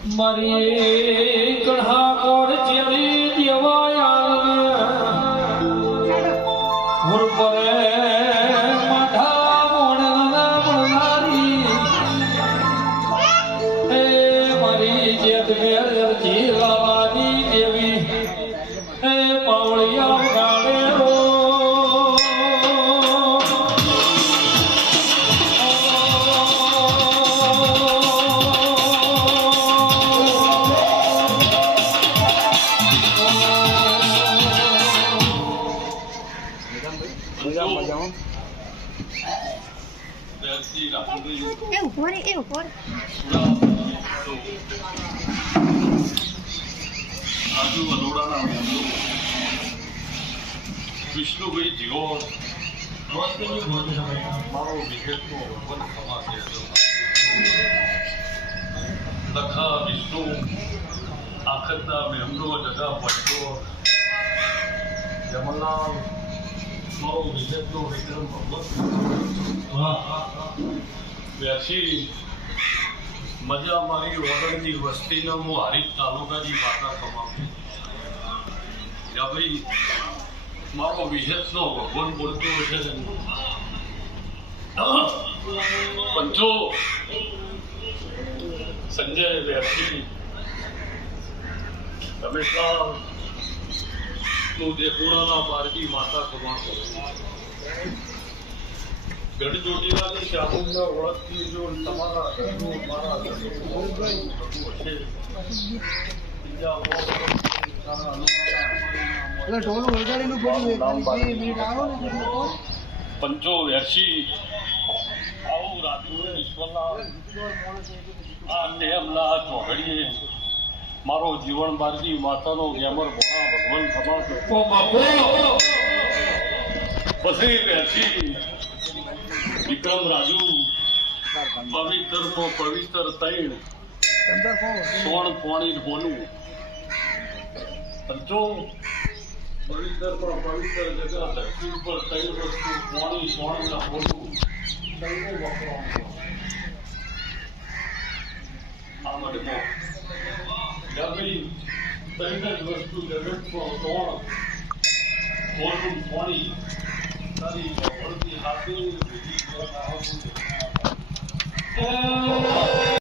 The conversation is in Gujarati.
મારી કઢા કોડ ચેરી દેવાયા હુર પરે માઠા મોણના મળનારી એ મારી જેત મેર જી એ ઊભો Eu એ eu રે. આજુ વડોદરાના મેમ્બરો વિષ્ણુભાઈ જીવો મારો વિશેષનો વન ખમા છે. લખા વિષ્ણુ આખતના મેમનો જગા વિક્રમ ભગવત બેસી મજા મારી વગરની વસ્તીનો હું. હારીજ તાલુકાની યા ભાઈ મારો વિશેષનો ભગવાન બોલતો ને પંચો સંજય વ્યાસી રમેશલાલ તું દેખુડાના પારકી માતા કમાતો ગઢજોટીલાની ચામુંડા ઓળખતી જો તમારા ઘરનું મારા ઘરનું હશે. બીજા ઢોલ વગાડીનું એકવીસ મિનિટ આવો ને એટલે તો પંચો વેરસી આવું રાજુએ ઈશ્વરના આ નેમના ચોઘડીએ મારો જીવન બારજી માતાનો ગ્યામર ભણા ભગવાન સમાશે ઓ બાપો! પછી વેરસી વિક્રમ રાજુ પવિત્ર તૈણ ચંદર કહો સોણ પોણી બોલું. પંચો પવિત્રમાં પવિત્ર જગા ધરતી ઉપર તૈણ વસ્તુ પોણી સોણ ના બોલું. કઈને વપરાવાનું આ માટે ગમી તૈણ જ વસ્તુ જગતમાં સોણ બોલું પોણી તારી ભળતી હાથે બીજી